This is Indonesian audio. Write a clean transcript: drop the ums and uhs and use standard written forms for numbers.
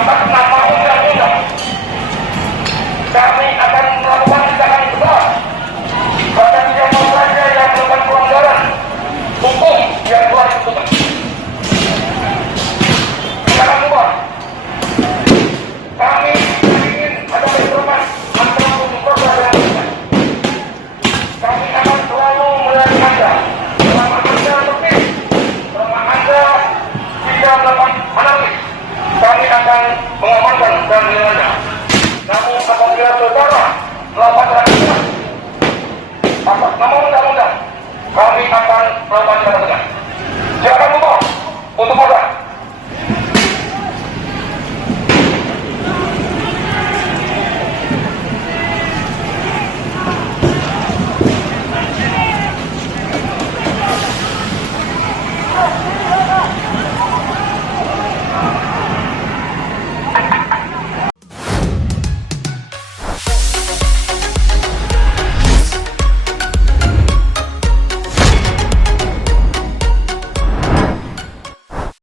atas nama undang-undang kami akan melakukan tindakan besar pada siapa saja yang melakukan pelanggaran hukum yang telah ditentukan. Sekarang luar, kami ingin ada bentrokan antara pengusaha dan masyarakat. Kami akan selalu melayani Anda selama Anda tertib, selama Anda tidak melakukan anarkis. Kami akan mengamankan dan melindungi. Namun apabila saudara melakukan anarkis atas nama undang-undang, kami akan melakukan tindakan tegas.